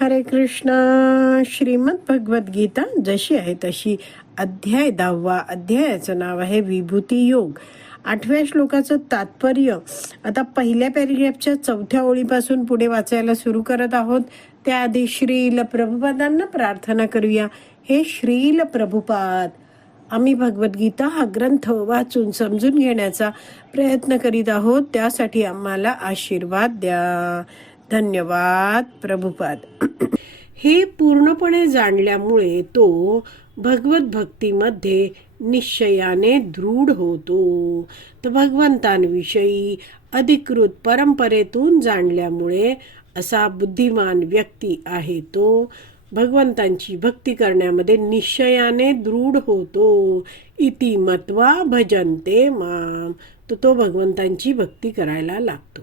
हरे कृष्ण. श्रीमद भगवद्गीता जशी आहे तशी अध्याय दहावा. अध्यायाचं नाव आहे विभूती योग. आठव्या श्लोकाचं तात्पर्य आता पहिल्या पॅरेग्राफच्या चौथ्या ओळीपासून पुढे वाचायला सुरू करत आहोत. त्याआधी श्रील प्रभुपादांना प्रार्थना करूया. हे श्रील प्रभुपाद आम्ही भगवद्गीता हा ग्रंथ वाचून समजून घेण्याचा प्रयत्न करीत आहोत. त्यासाठी आम्हाला आशीर्वाद द्या. धन्यवाद प्रभुपाद. हे पूर्णपणे जाणल्यामुळे तो भगवत भक्तीमध्ये निश्चयाने दृढ होतो. तर भगवंतांविषयी अधिकृत परंपरेतून जाणल्यामुळे असा बुद्धिमान व्यक्ती आहे तो. भगवंतांची भक्ती करण्यामध्ये निश्चयाने दृढ होतो. इति मत्वा भजनते माम. तर तो भगवंतांची भक्ती करायला लागतो.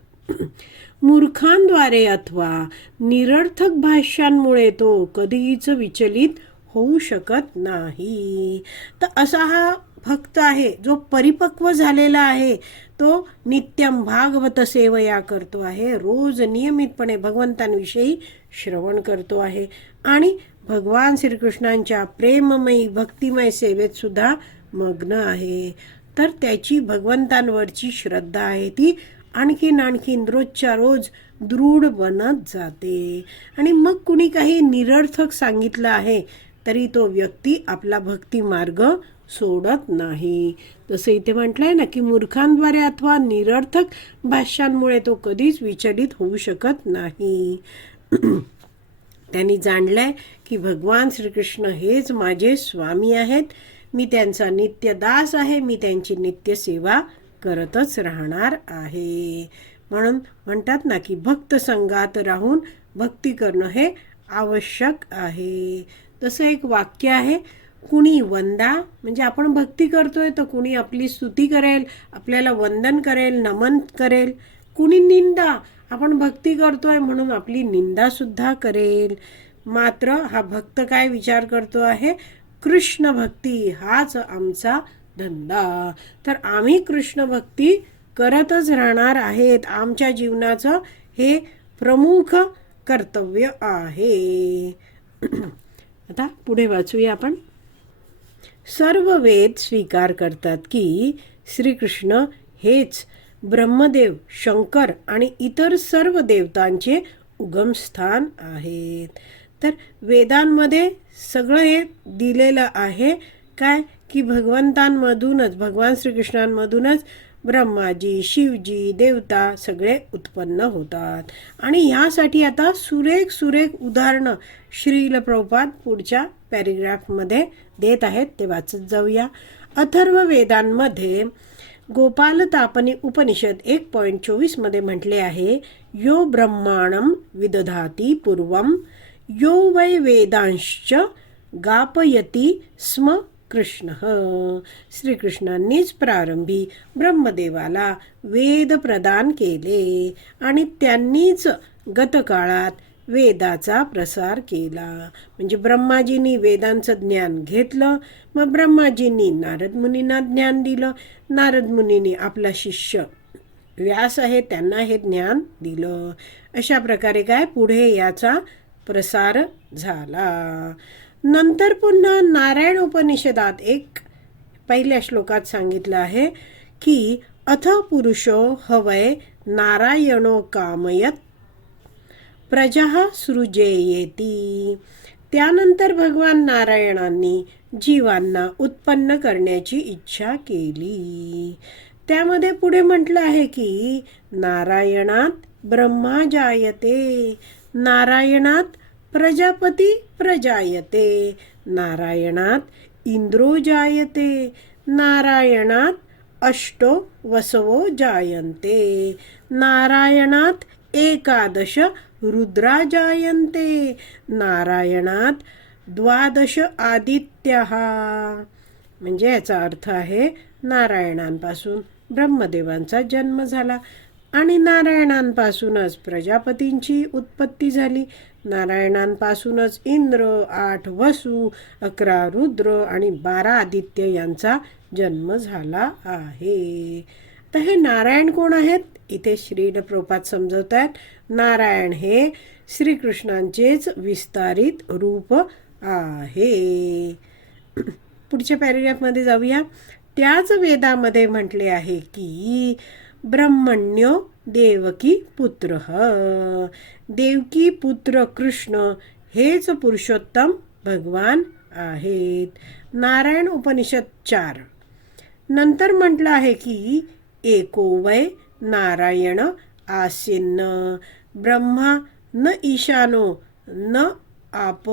मूर्खांद्वारे अथवा निरर्थक भाष्यांमुळे तो कधीच विचलित होऊ शकत नाही. तर असा हा भक्त आहे जो परिपक्व झालेला आहे तो नित्यम भागवत सेवया करतो आहे. रोज नियमितपणे भगवंतांविषयी श्रवण करतो आहे. आणि भगवान श्रीकृष्णांच्या प्रेममयी भक्तिमय सेवेत सुद्धा मग्न आहे. तर त्याची भगवंतांवरची श्रद्धा आहे ती आणखीन आणखीन रोजच्या रोज दृढ बनत जाते. आणि मग कुणी काही निरर्थक सांगितलं आहे तरी तो व्यक्ती आपला भक्ती मार्ग सोडत नाही. जसं इथे म्हटलंय ना की मूर्खांद्वारे अथवा निरर्थक भाष्यांमुळे तो कधीच विचलित होऊ शकत नाही. त्यांनी जाणलंय की भगवान श्रीकृष्ण हेच माझे स्वामी आहेत. मी त्यांचा नित्य दास आहे. मी त्यांची नित्य सेवा करतच राहणार आहे. म्हणून म्हणतात ना की भक्त संघात राहून भक्ती करणं हे आवश्यक आहे. तसं एक वाक्य आहे कुणी वंदा म्हणजे आपण भक्ती करतोय तर कुणी आपली स्तुती करेल आपल्याला वंदन करेल नमन करेल. कुणी निंदा आपण भक्ती करतोय म्हणून आपली निंदासुद्धा करेल. मात्र हा भक्त काय विचार करतो आहे? कृष्ण भक्ती हाच आमचा धंदा. तर आम्ही कृष्ण भक्ती करतच राहणार आहेत. आमच्या जीवनाचं हे प्रमुख कर्तव्य आहे. आता पुढे वाचूया आपण. सर्व वेद स्वीकार करतात की श्रीकृष्ण हेच ब्रह्मदेव शंकर आणि इतर सर्व देवतांचे उगमस्थान आहेत. तर वेदांमध्ये सगळं हे दिलेलं आहे. काय? की भगवंतांमधूनच भगवान श्रीकृष्णांमधूनच ब्रह्माजी शिवजी देवता सगळे उत्पन्न होतात. आणि ह्यासाठी आता सुरेख सुरेख उदाहरणं श्रील प्रभुपाद पुढच्या पॅरेग्राफमध्ये देत आहेत. ते वाचत जाऊया. अथर्व वेदांमध्ये गोपाल तापनी उपनिषद एक पॉईंट चोवीसमध्ये म्हटले आहे यो ब्रह्माणम विदधाती पूर्वम यो वै वेदांश्च गापयती स्म कृष्ण. श्रीकृष्णांनीच प्रारंभी ब्रह्मदेवाला वेद प्रदान केले आणि त्यांनीच गतकाळात वेदाचा प्रसार केला. म्हणजे ब्रह्माजींनी वेदांचं ज्ञान घेतलं मग ब्रह्माजींनी नारद मुनींना ज्ञान दिलं. नारद मुनींनी आपला शिष्य व्यास आहे त्यांना हे ज्ञान दिलं. अशा प्रकारे काय? पुढे याचा प्रसार झाला. नंतर पुन्हा नारायण उपनिषदात एक पहिल्या श्लोकात सांगितलं आहे की अथ पुरुषो हवय नारायणो कामयत प्रजा सृजेयेती. त्यानंतर भगवान नारायणांनी जीवांना उत्पन्न करण्याची इच्छा केली. त्यामध्ये पुढे म्हटलं आहे की नारायणात ब्रह्मा जायते. नारायणात प्रजापती प्रजायते नारायणात इंद्रो जायते नारायणात अष्टो वसवो जायन्ते नारायणात एकादश रुद्रा जायन्ते नारायणात द्वादश आदित्य. म्हणजे याचा अर्थ आहे नारायणांपासून ब्रह्मदेवांचा जन्म झाला. आणि नारायणांपासूनच प्रजापतींची उत्पत्ती झाली. नारायणांपासूनच इंद्र आठ वसू अकरा रुद्र आणि बारा आदित्य यांचा जन्म झाला आहे. तर हे नारायण कोण आहेत? इथे श्री प्रपात समजवत आहेत नारायण हे श्रीकृष्णांचेच विस्तारित रूप आहे. पुढच्या पॅरेग्राफमध्ये जाऊया. त्याच वेदामध्ये म्हटले आहे की ब्रह्मण्यो देवकी पुत्र. देवकी पुत्र कृष्ण हेच पुरुषोत्तम भगवान आहेत. नारायण उपनिषद चार. नंतर म्हटलं आहे की एको वै नारायण आसीन्न. ब्रह्मा न ईशानो न आप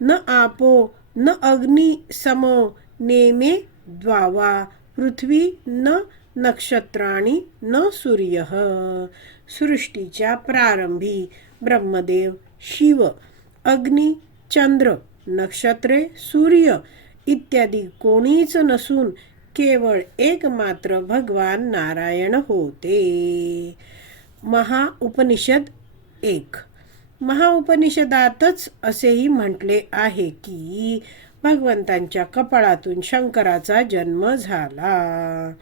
न आपो न अग्नि समो नेमे द्वावा। पृथ्वी न नक्षत्राणी न सूर्य। सृष्टीच्या प्रारंभी ब्रह्मदेव शिव अग्नी चंद्र नक्षत्रे सूर्य इत्यादी कोणीच नसून केवळ एकमात्र भगवान नारायण होते। महा उपनिषद एक। महाउपनिषदातच असेही म्हटले आहे की भगवंतांच्या कपाळातून शंकराचा जन्म झाला.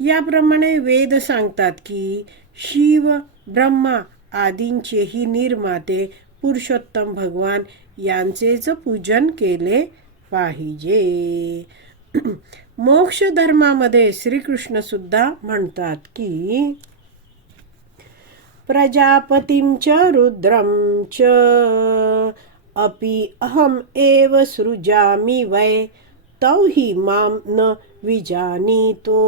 याप्रमाणे वेद सांगतात की शिव ब्रह्मा आदींचेही निर्माते पुरुषोत्तम भगवान यांचेच पूजन केले पाहिजे. मोक्ष धर्मामध्ये श्रीकृष्ण सुद्धा म्हणतात की प्रजापतिं च रुद्रं च अपि अहम् एव सृजामि वै तौ हि मां न विजानीतो।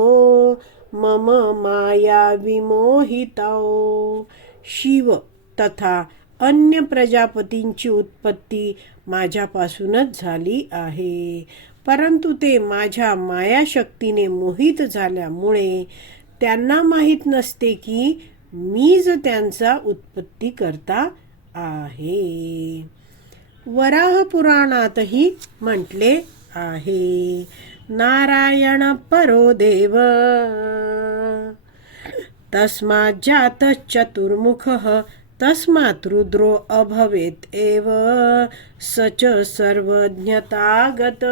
मम माया विमोहितौ। शिव तथा अन्य प्रजापतींची उत्पत्ती माझ्यापासूनच झाली आहे। परंतु ते माझ्या मायाशक्तीने मोहित झाल्यामुळे त्यांना माहीत नसते की मीच त्यांचा उत्पत्ती करता आहे। वराह पुराणातही म्हटले आहे. नारायण परो देव. तस्मात् जात चतुर्मुख तस्मात् रुद्रो अभवेत एव। स च सर्वज्ञतागत।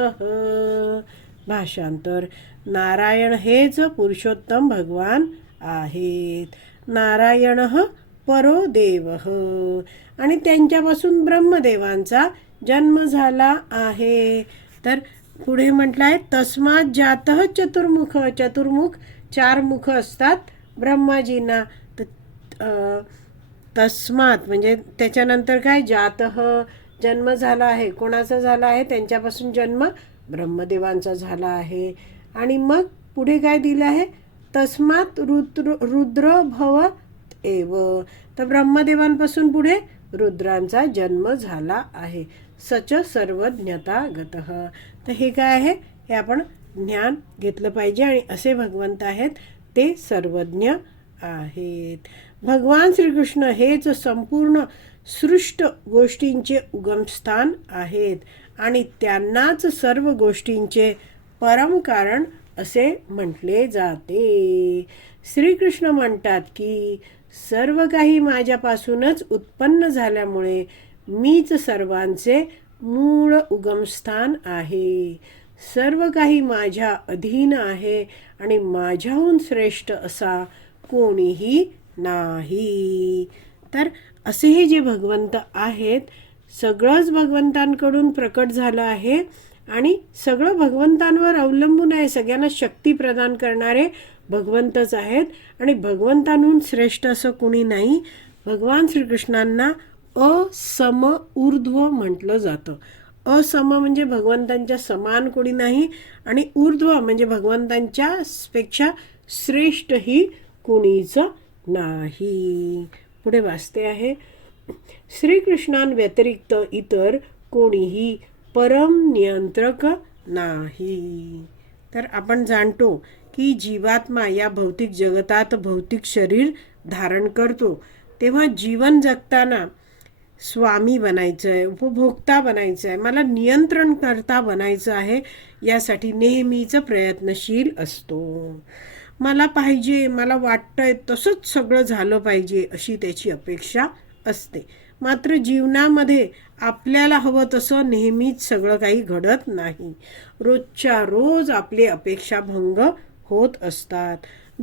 भाषांतर नारायण हेच पुरुषोत्तम भगवान आहेत। नारायण परो देव. आणि त्यांच्यापासून ब्रह्मदेवांचा जन्म झाला आहे. तर पुढे म्हटलं आहे तस्मात जात चतुर्मुख. चतुर्मुख चार मुख असतात ब्रह्माजींना. तर तस्मात म्हणजे त्याच्यानंतर काय? जात जन्म झाला आहे. कोणाचा झाला आहे? त्यांच्यापासून जन्म ब्रह्मदेवांचा झाला आहे. आणि मग पुढे काय दिलं आहे? तस्मात रुद्र रुद्र भव एव. तर ब्रह्मदेवांपासून पुढे रुद्रांचा जन्म झाला आहे. सच सर्वज्ञता गत. तर हे काय आहे? हे आपण ज्ञान घेतलं पाहिजे आणि असे भगवंत आहेत ते सर्वज्ञ आहेत. भगवान श्रीकृष्ण हेच संपूर्ण सृष्ट गोष्टींचे उगमस्थान आहेत आणि त्यांनाच सर्व गोष्टींचे परम कारण असे म्हटले जाते. श्रीकृष्ण म्हणतात की सर्व काही माझ्यापासूनच उत्पन्न झाल्यामुळे मीच सर्वांचे मूळ उगमस्थान आहे. सर्व काही माझ्या अधीन आहे आणि माझ्याहून श्रेष्ठ असा कोणीही नाही. तर असे हे जे भगवंत आहेत सगळंच भगवंतांकडून प्रकट झालं आहे आणि सगळं भगवंतांवर अवलंबून आहे सगळ्यांना शक्ती प्रदान करणारे भगवंतच आहेत. आणि भगवंतांहून श्रेष्ठ असं कोणी नाही. भगवान श्रीकृष्णांना असम ऊर्ध्व म्हटलं जातं. असम म्हणजे भगवंतांच्या समान कोणी नाही. आणि ऊर्ध्व म्हणजे भगवंतांच्या पेक्षा श्रेष्ठ ही कोणीच नाही. पुढे वाचते आहे. श्रीकृष्णांव्यतिरिक्त इतर कोणीही परम नियंत्रक नाही. तर आपण जाणतो की जीवात्मा या भौतिक जगतात भौतिक शरीर धारण करतो. तेव्हा जीवन जगताना स्वामी बनायचं आहे उपभोक्ता बनायचं आहे मला नियंत्रण करता बनायचं आहे यासाठी नेहमीच प्रयत्नशील असतो. मला पाहिजे मला वाटतंय तसंच सगळं झालं पाहिजे अशी त्याची अपेक्षा असते. मात्र जीवनामध्ये आपल्याला हवं तसं नेहमीच सगळं काही घडत नाही. रोजच्या रोज आपले अपेक्षाभंग होत असतात.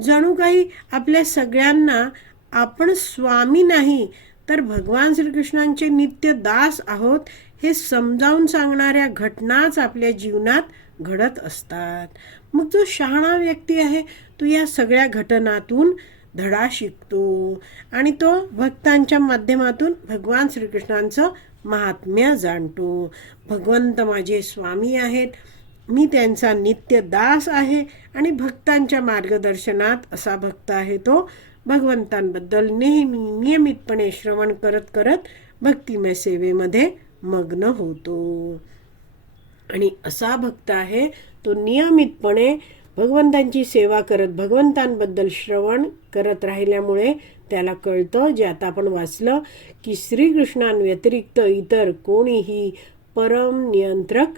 जणू काही आपल्या सगळ्यांना आपण स्वामी नाही तर भगवान श्रीकृष्णांचे नित्य दास आहोत हे समजावून सांगणाऱ्या घटनाच आपल्या जीवनात घडत असतात. मग जो शहाणा व्यक्ती आहे तो या सगळ्या घटनातून धडा शिकतो आणि तो भक्तांच्या माध्यमातून भगवान श्रीकृष्णांचं महात्म्य जाणतो. भगवंत माझे स्वामी आहेत मी त्यांचा नित्य दास आहे आणि भक्तांच्या मार्गदर्शनात असा भक्त आहे तो. भगवंतांबद्दल नेहमी नियमितपणे श्रवण करत करत भक्तिमय सेवेमध्ये मग्न होतो. आणि असा भक्त आहे तो नियमितपणे भगवंतांची सेवा करत भगवंतांबद्दल श्रवण करत राहिल्यामुळे त्याला कळतं जे आता आपण वाचलं की श्रीकृष्णांव्यतिरिक्त इतर कोणीही परम नियंत्रक